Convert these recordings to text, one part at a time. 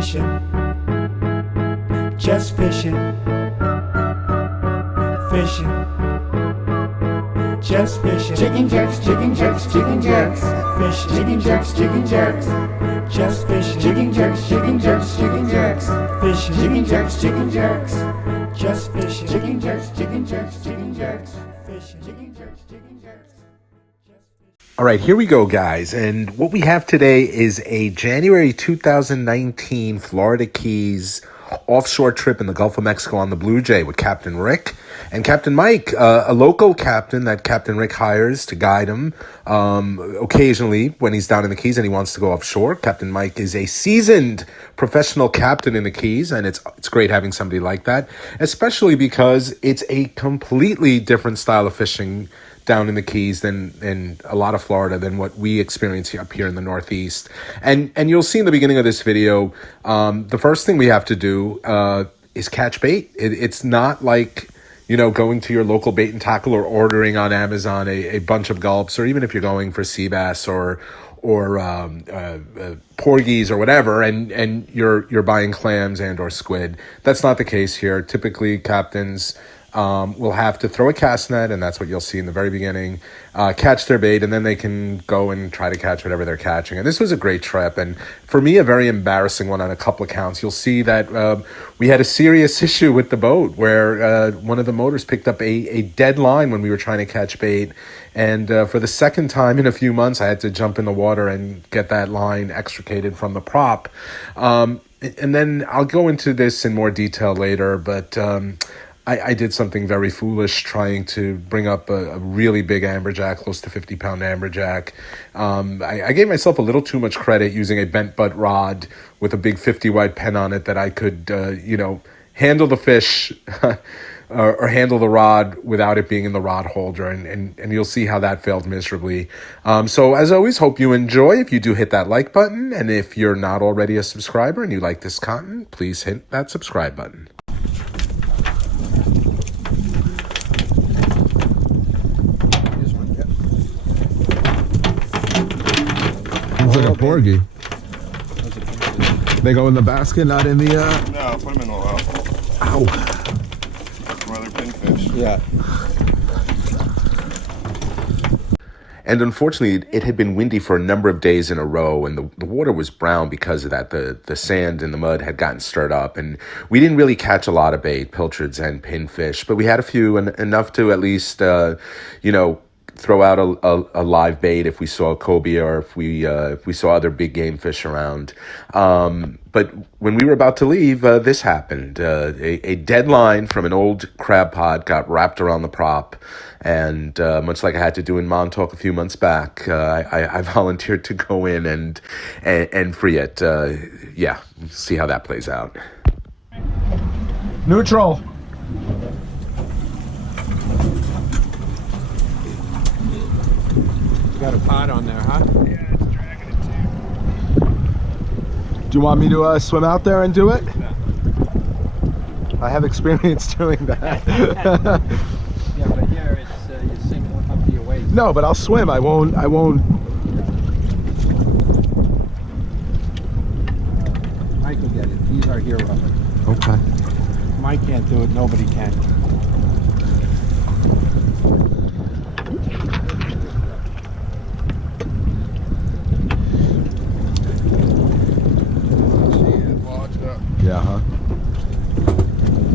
fishing, just fishing, fishing, just fishing. Jigging jerks, jigging jerks, jigging jerks, fishing. Jigging jerks, jigging jerks, just fishing. Jigging jerks, jigging jerks, jigging jerks, fishing. Jigging jerks, jigging jerks, just fishing. Jigging jerks, jigging jerks, jigging jerks, fishing. Jigging jerks, jigging jerks. All right, here we go, guys. And what we have today is a January 2019 Florida Keys offshore trip in the Gulf of Mexico on the Blue Jay with Captain Rick and Captain Mike, a local captain that Captain Rick hires to guide him occasionally when he's down in the Keys and he wants to go offshore. Captain Mike is a seasoned professional captain in the Keys, and it's great having somebody like that, especially because it's a completely different style of fishing down in the Keys than in a lot of Florida than what we experience up here in the Northeast. And you'll see in the beginning of this video, the first thing we have to do is catch bait. It's not like, you know, going to your local bait and tackle or ordering on Amazon a bunch of gulps, or even if you're going for sea bass or porgies or whatever, and you're buying clams and or squid. That's not the case here. Typically, captains will have to throw a cast net, and that's what you'll see in the very beginning, catch their bait, and then they can go and try to catch whatever they're catching. And this was a great trip, and for me, a very embarrassing one on a couple of counts. You'll see that we had a serious issue with the boat where one of the motors picked up a dead line when we were trying to catch bait. And for the second time in a few months, I had to jump in the water and get that line extricated from the prop. And then I'll go into this in more detail later, but I did something very foolish trying to bring up a really big amberjack, close to 50-pound amberjack. I gave myself a little too much credit using a bent butt rod with a big 50-wide pen on it that I could, handle the fish or handle the rod without it being in the rod holder. And you'll see how that failed miserably. So as always, hope you enjoy. If you do, hit that like button. And if you're not already a subscriber and you like this content, please hit that subscribe button. It's like a porgy. They go in the basket, not in the... No, put them in the well. Ow. Some other pinfish. Yeah. And unfortunately, it had been windy for a number of days in a row, and the water was brown because of that. The sand and the mud had gotten stirred up, and we didn't really catch a lot of bait, pilchards and pinfish, but we had a few, and enough to at least, throw out a live bait if we saw a cobia or if we saw other big game fish around. But when we were about to leave, this happened. A dead line from an old crab pod got wrapped around the prop, and much like I had to do in Montauk a few months back, I volunteered to go in and free it. See how that plays out. Neutral. Got a pod on there, huh? Yeah, it's dragging it too. Do you want me to swim out there and do it? No. I have experience doing that. Yeah, but here it's you sink up to your waist. No, but I'll swim. I won't. Mike will get it. He's our hero. Okay. Mike can't do it. Nobody can. Yeah, huh?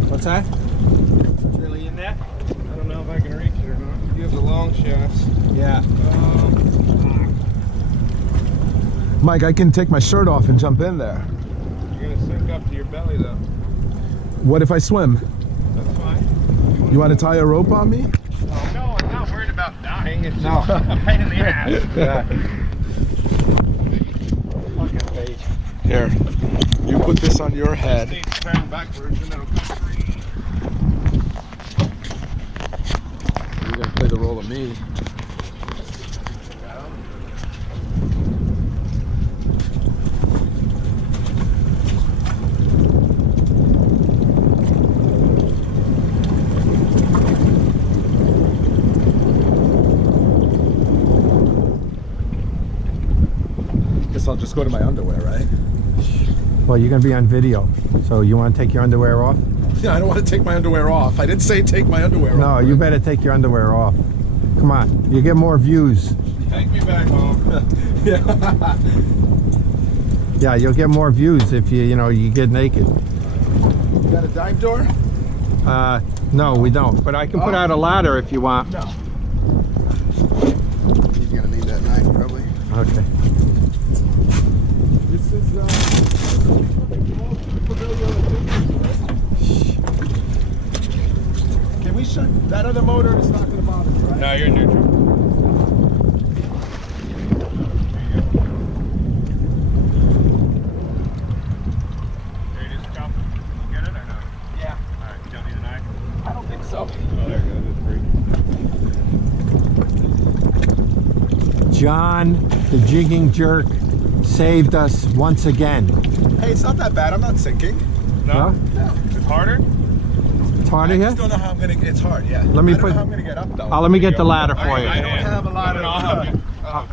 What's that? It's really in there? I don't know if I can reach it or not. You have the long shafts. Yeah. Mike, I can take my shirt off and jump in there. You're going to sink up to your belly, though. What if I swim? That's fine. You want to tie a rope on me? Oh, no, I'm not worried about dying. It's No. just a pain in the ass. Yeah. Fucking page. Here. You put this on your head. Need to turn backwards and it'll come free. You're going to play the role of me. Guess I'll just go to my underwear, right? Well, you're gonna be on video, so you want to take your underwear off? Yeah, I don't want to take my underwear off. I didn't say take my underwear off. No, you better take your underwear off. Come on, you get more views. Take me back home. Yeah, you'll get more views if you get naked. You got a dive door? No, we don't. But I can put out a ladder if you want. No. He's gonna need that knife probably. Okay. This is Can we shut that other motor? It's not gonna bother you, right? No, you're neutral. John, the jigging jerk, saved us once again. Hey, it's not that bad. I'm not sinking. No? No. It's harder? It's harder I here? just don't know how I'm gonna. It's hard. Yeah. Let me I don't put- know how I'm gonna get up though. Let me get the ladder for you. I don't have a lot I'll help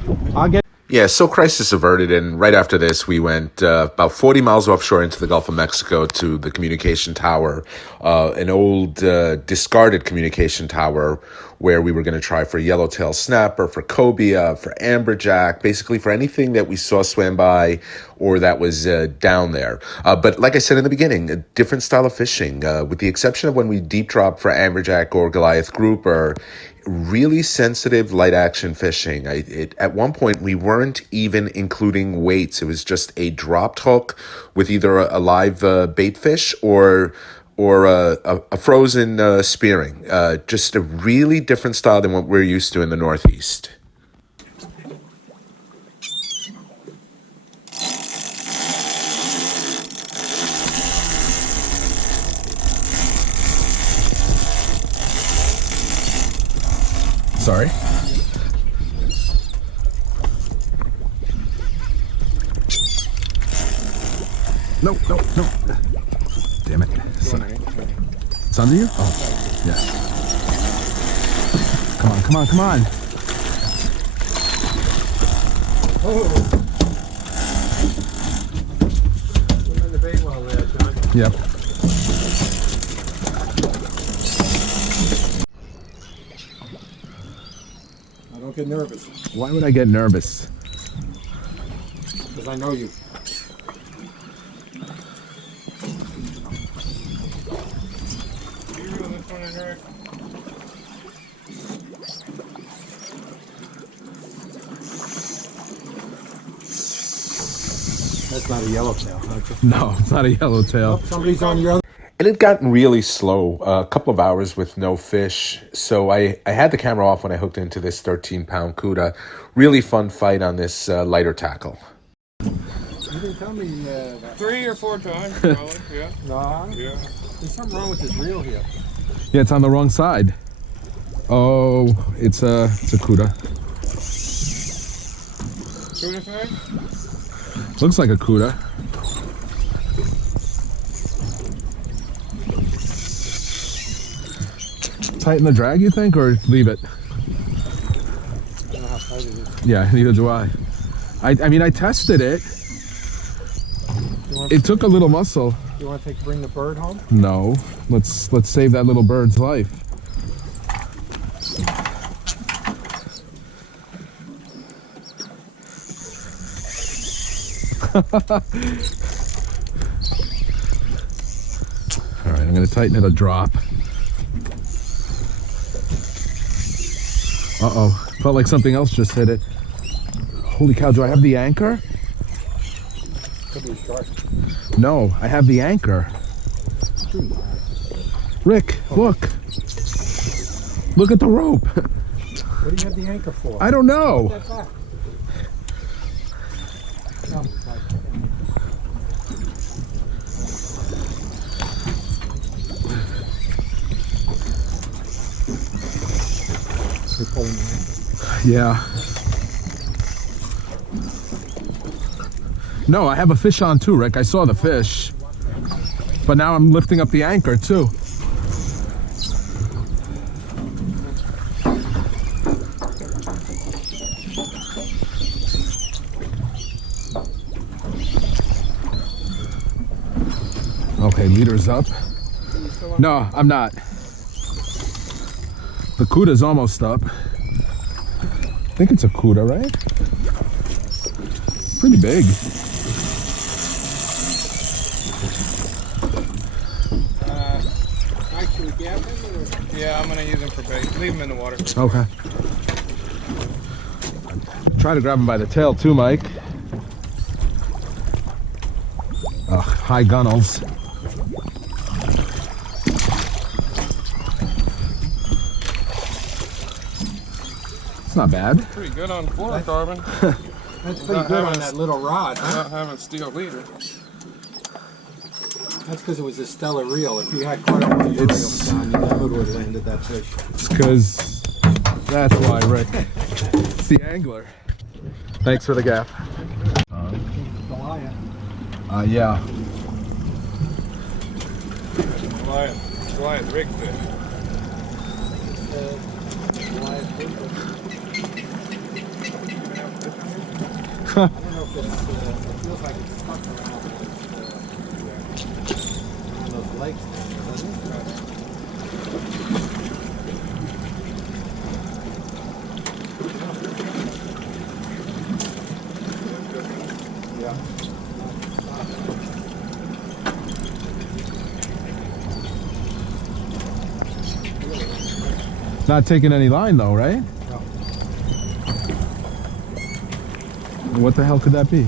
you. I'll get. Yeah, so crisis averted, and right after this, we went about 40 miles offshore into the Gulf of Mexico to the communication tower, an old discarded communication tower where we were going to try for yellowtail snapper, for cobia, for amberjack, basically for anything that we saw swam by or that was down there. But like I said in the beginning, a different style of fishing, with the exception of when we deep drop for amberjack or Goliath grouper. Really sensitive light action fishing. At one point we weren't even including weights. It was just a dropped hook with either a live bait fish or a frozen spearing. Just a really different style than what we're used to in the Northeast. Sorry. No. Damn it. It's under you? Oh, yeah. Come on. Put in the bait well there, John. Yep. Don't get nervous, Why would I get nervous? because I know you. That's not a yellowtail, okay? No, it's not a yellowtail. Somebody's on your other. It had gotten really slow, a couple of hours with no fish. So I had the camera off when I hooked into this 13-pound cuda. Really fun fight on this lighter tackle. You didn't tell me that. 3 or 4 times, probably. Yeah. No, Yeah. there's something wrong with this reel here. Yeah, it's on the wrong side. Oh, it's a cuda. Tuna thing? Looks like a cuda. Tighten the drag, you think, or leave it? I don't know how tight it is. Yeah, neither do I. I mean, I tested it. It took a little muscle. You want to bring the bird home? No, let's save that little bird's life. All right, I'm going to tighten it a drop. Uh-oh, felt like something else just hit it. Holy cow, do I have the anchor? Could be sharp. No, I have the anchor. Rick, look. Look at the rope. What do you have the anchor for? I don't know. That's that. No, you're pulling the anchor. Yeah. No, I have a fish on too, Rick. I saw the fish. But now I'm lifting up the anchor too. Okay, leader's up. No, I'm not. The CUDA's almost up. I think it's a CUDA, right? Pretty big. Actually, gas him or? Yeah, I'm gonna use him for bait. Leave him in the water. Okay. Try to grab him by the tail too, Mike. High gunnels. It's not bad. Pretty good on fluorocarbon. That's pretty good on that little rod, huh? Not having steel leader. That's because it was a stellar reel. If you had caught up with your reel sound, you never would have landed that fish. It's because that's why, Rick. It's the angler. Thanks for the gaff. Goliath. Yeah. Goliath rig fish. Goliath big fish. I don't know if it's, it feels like it's stuck around those legs there, doesn't it? Yeah. Not taking any line though, right? No. What the hell could that be?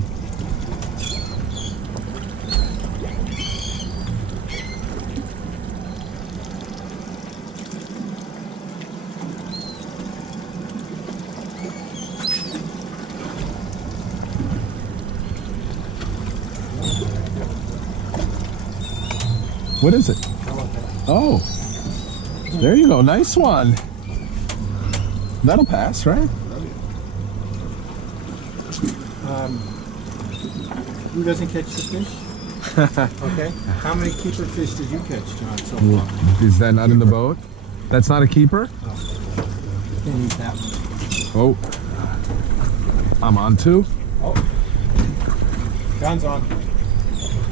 What is it? Oh, there you go. Nice one. That'll pass, right? Who doesn't catch the fish? Okay. How many keeper fish did you catch, John, so far? Is that not in the boat? That's not a keeper? Can't eat that one. Oh. I'm on two. Oh. John's on.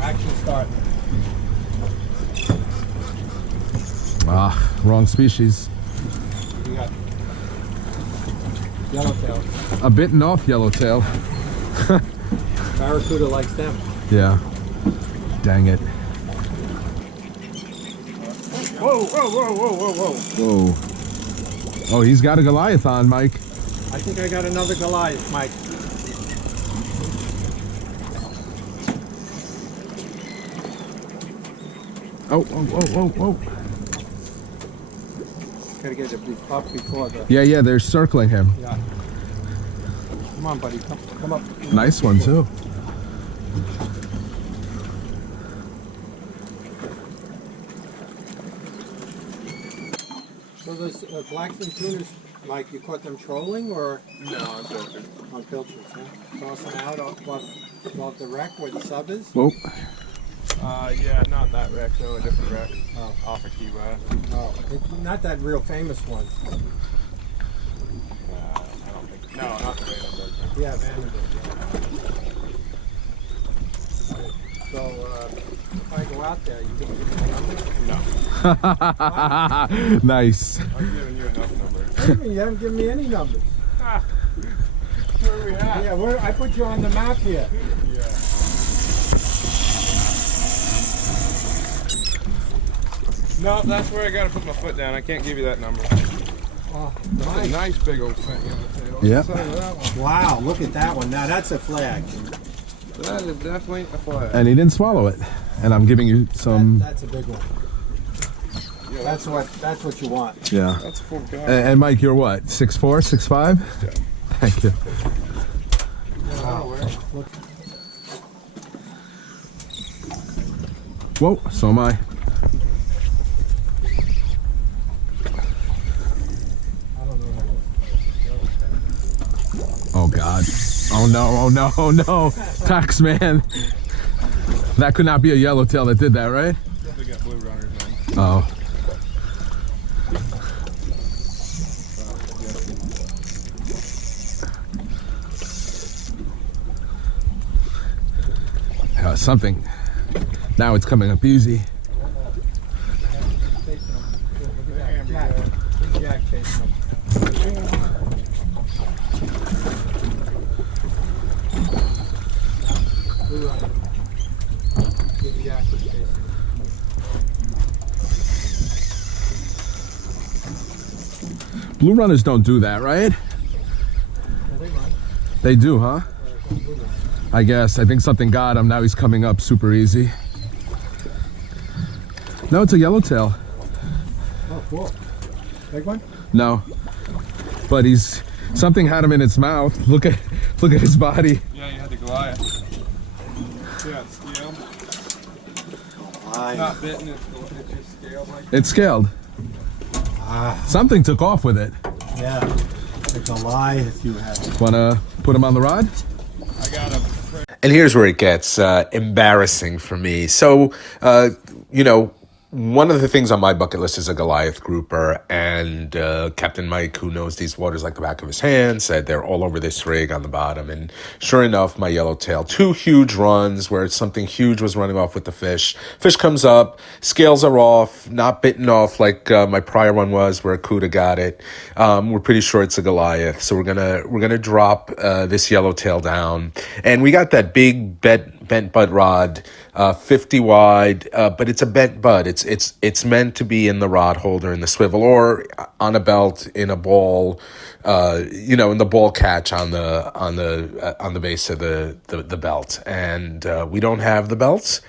Action start. Ah, wrong species. You got yellowtail. A bitten off yellowtail. Barracuda likes them. Yeah. Dang it. Whoa, whoa, whoa, whoa, whoa, whoa. Whoa. Oh, he's got a Goliath on, Mike. I think I got another Goliath, Mike. Oh, oh, oh, oh, oh. Gotta get it up before the... Yeah, they're circling him. Yeah. Come on, buddy. Come up. Nice one, too. So those blackfin tuners, Mike, you caught them trolling or No, I'm filtered. on filters, huh? Toss them out above the wreck where the sub is? Whoa. Yeah, not that wreck though, a different wreck. Oh. Off a Key West. Oh, it's not that real famous one. I don't think. No, not the Vandenberg. Yeah, Vandenberg. Yeah. So, if I go out there, you can give me a number? No. Nice. I've given you enough numbers. What do you mean? You haven't given me any numbers. Where are we at? Yeah, I put you on the map here. Yeah. No, that's where I gotta put my foot down. I can't give you that number. Oh, That's a nice. nice big old thing. Yep. That one. Wow, look at that one. Now that's a flag. That is definitely a flag. And he didn't swallow it. And I'm giving you some... That's a big one. Yeah, That's what you want. Yeah. that's a full guy. And Mike, you're what? 6'4", 6'5"? Yeah. Thank you. Wow. Look, Whoa, so am I. I don't know. Oh God. Oh no, oh no, oh no. Tax man. That could not be a yellowtail that did that, right? They got blue runners on. Oh. Something Now it's coming up easy. Jack chasing him. Blue runner. Big Jack was chasing him. Blue runners don't do that, right? Yeah, they run. They do, huh? I guess. I think something got him. Now he's coming up super easy. No, it's a yellowtail. Oh, cool. Big one? No. But something had him in its mouth. Look at his body. Yeah, you had the Goliath. Yeah, it's scaled. Not bitten, it's just scaled like that. It's scaled. Something took off with it. Yeah. It's a lie if you have. Wanna put him on the rod? I got him. And here's where it gets embarrassing for me. So, one of the things on my bucket list is a Goliath grouper, and Captain Mike, who knows these waters like the back of his hand, said they're all over this rig on the bottom. And sure enough, my yellowtail, 2 huge runs where something huge was running off with the fish. Fish comes up, scales are off, not bitten off like my prior one was where a Cuda got it. We're pretty sure it's a Goliath, so we're gonna drop this yellowtail down, and we got that big bent butt rod, 50 wide, but it's a bent butt. It's meant to be in the rod holder in the swivel or on a belt in a ball, in the ball catch on the base of the belt. And we don't have the belts.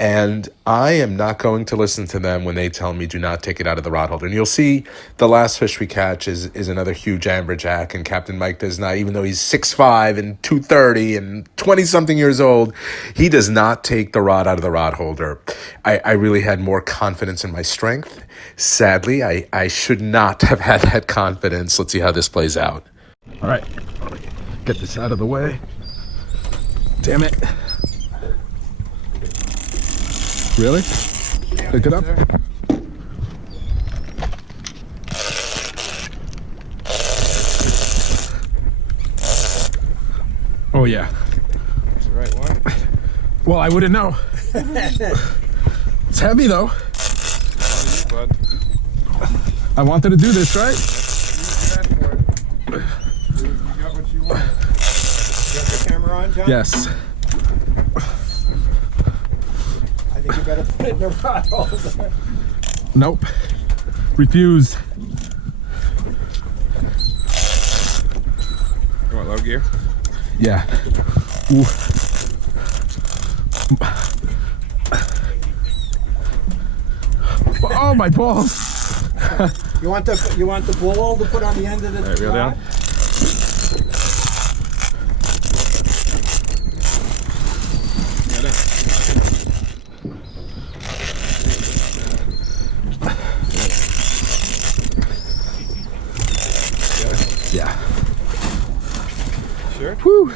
And I am not going to listen to them when they tell me do not take it out of the rod holder. And you'll see the last fish we catch is another huge amberjack, and Captain Mike does not, even though he's 6'5" and 230 and 20-something years old, he does not take the rod out of the rod holder. I really had more confidence in my strength. Sadly, I should not have had that confidence. Let's see how this plays out. All right, get this out of the way. Damn it. Really? Pick it up. Oh yeah. That's the right one. Well, I wouldn't know. It's heavy though. Bud. I wanted to do this, right? You asked for it. You got what you want. You got the camera on, John? Yes. I think you better put it in the rod holder. Nope. Refuse. You want low gear? Yeah. Ooh. Oh, my balls. You want the ball to put on the end of the Alright, reel rod? down. Got it. Yeah. Sure? Whew.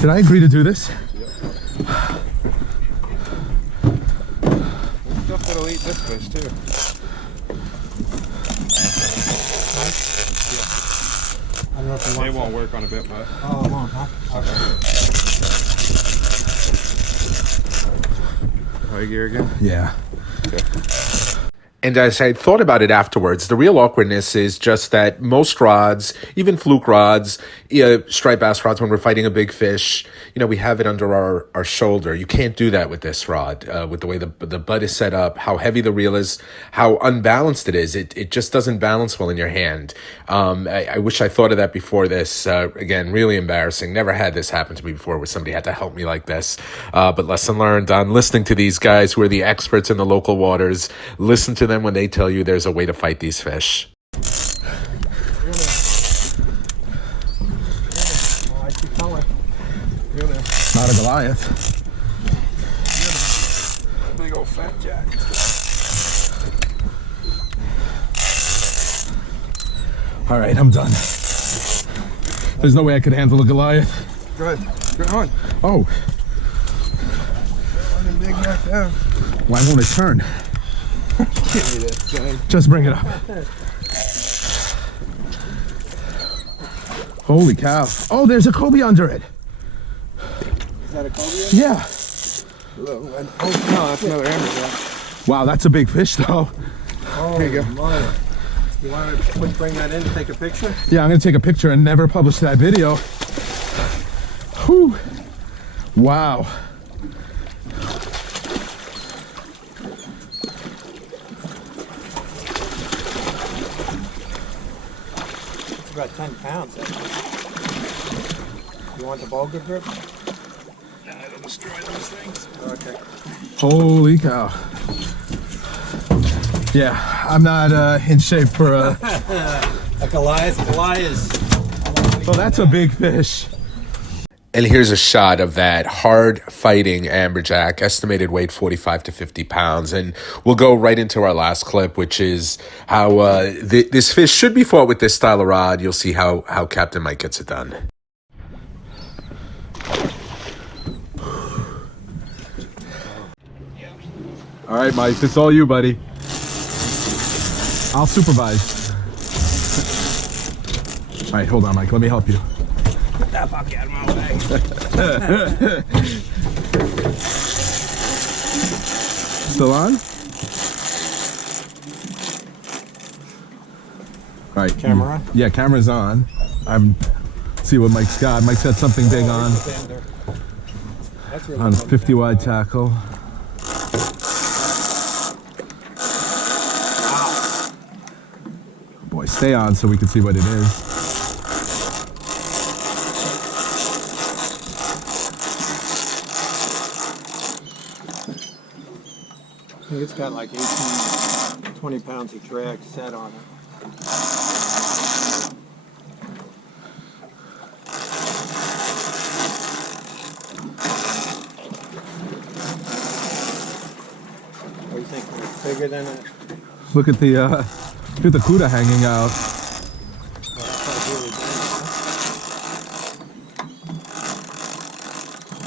Did I agree to do this? Stuff that'll eat this fish too. I don't know if you They want. won't work on a bit, but Oh, it won't, huh? Okay. high gear again. Yeah. And as I thought about it afterwards, the real awkwardness is just that most rods, even fluke rods, striped bass rods, when we're fighting a big fish, we have it under our shoulder. You can't do that with this rod, with the way the butt is set up, how heavy the reel is, how unbalanced it is. It just doesn't balance well in your hand. I wish I thought of that before this. Again, really embarrassing. Never had this happen to me before where somebody had to help me like this. But lesson learned on listening to these guys who are the experts in the local waters. Listen to them when they tell you there's a way to fight these fish. I like your color. Not a Goliath. Big old fat jack. All right, I'm done. There's no way I could handle a Goliath. Good. Good on. Oh, Let him dig back down. why won't it turn? Give me that thing. Just bring it up. Holy cow. Oh, there's a Kobe under it. that a cobia? Yeah. Oh, no, that's another amberjack. Wow, that's a big fish though. Oh, Here you go. my. You want to bring that in and take a picture? Yeah, I'm gonna take a picture and never publish that video. Whew. Wow. It's about 10 pounds. You want the boga grip? It'll destroy those things. Okay. Holy cow. Yeah, I'm not in shape for a... A Goliath. Oh, that's a big fish. And here's a shot of that hard fighting amberjack, estimated weight 45 to 50 pounds. And we'll go right into our last clip, which is how this fish should be fought with this style of rod. You'll see how Captain Mike gets it done. All right, Mike, it's all you, buddy. I'll supervise. All right, hold on, Mike. Let me help you. Get that fuck out of my way. Still on? All right. Camera on? Yeah, camera's on. I'm see what Mike's got. Mike's got something big on. That's really On 50 wide tackle. Boy, stay on so we can see what it is. I think it's got like 18, 20 pounds of drag set on it. What do you think? It's bigger than it? Look at the cuda hanging out.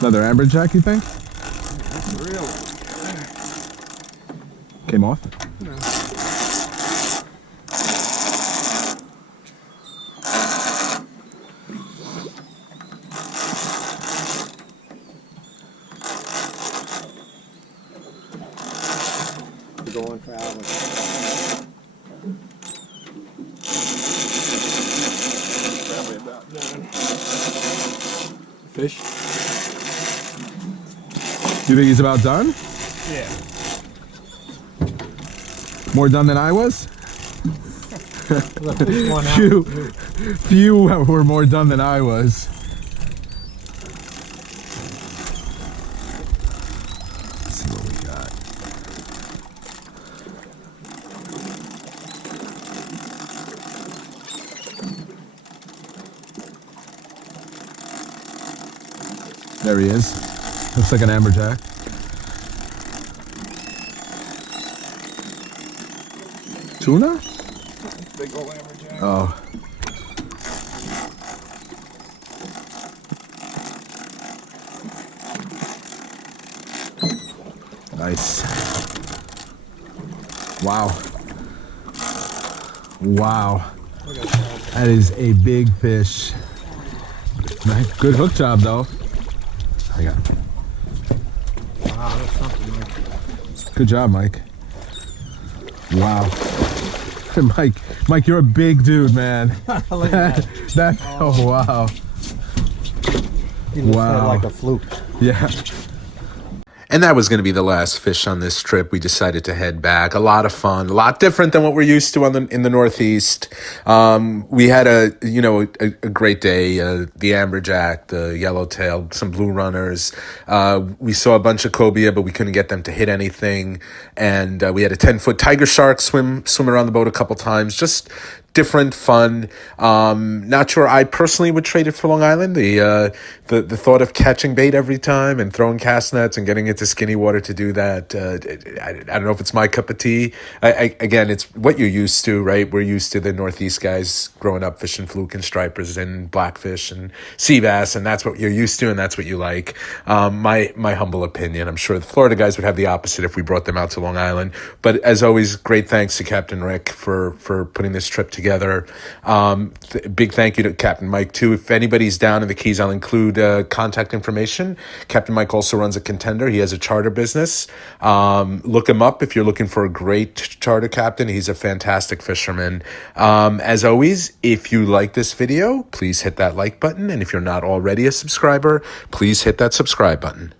Another amberjack, you think? Really? Came off? Going for hours. Probably about done. Fish? You think he's about done? Yeah. More done than I was? The fish won out. Few were more done than I was. Let's see what we got. There he is. Looks like an amberjack. Tuna? Big old amberjack. Oh. Nice. Wow. Wow. That is a big fish. Nice. Good hook job though. I got it. Wow, that's something, Mike. Good job, Mike. Wow. Mike, you're a big dude, man. Look at that. Oh wow. He looks Wow. like a fluke. Yeah. And that was going to be the last fish on this trip. We decided to head back. A lot of fun, a lot different than what we're used to in the Northeast. We had a great day. The amberjack, the yellowtail, some blue runners. We saw a bunch of cobia, but we couldn't get them to hit anything. And we had a 10-foot tiger shark swim around the boat a couple times. Just different, fun. Not sure I personally would trade it for Long Island. The thought of catching bait every time and throwing cast nets and getting into skinny water to do that, I don't know if it's my cup of tea. Again, it's what you're used to, right? We're used to the Northeast guys growing up fishing fluke and stripers and blackfish and sea bass, and that's what you're used to and that's what you like. My humble opinion. I'm sure the Florida guys would have the opposite if we brought them out to Long Island. But as always, great thanks to Captain Rick for putting this trip together. together. Big thank you to Captain Mike too. If anybody's down in the Keys, I'll include contact information. Captain Mike also runs a Contender. He has a charter business. Look him up if you're looking for a great charter captain. He's a fantastic fisherman. As always, if you like this video, please hit that like button. And if you're not already a subscriber, please hit that subscribe button.